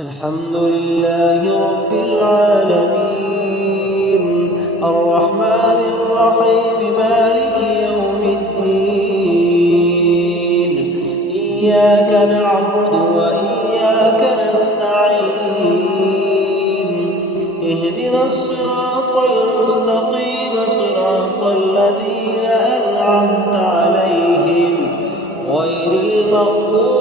الحمد لله رب العالمين الرحمن الرحيم مالك يوم الدين إياك نعبد وإياك نستعين اهدنا الصراط المستقيم صراط الذين أنعمت عليهم غير المغضوب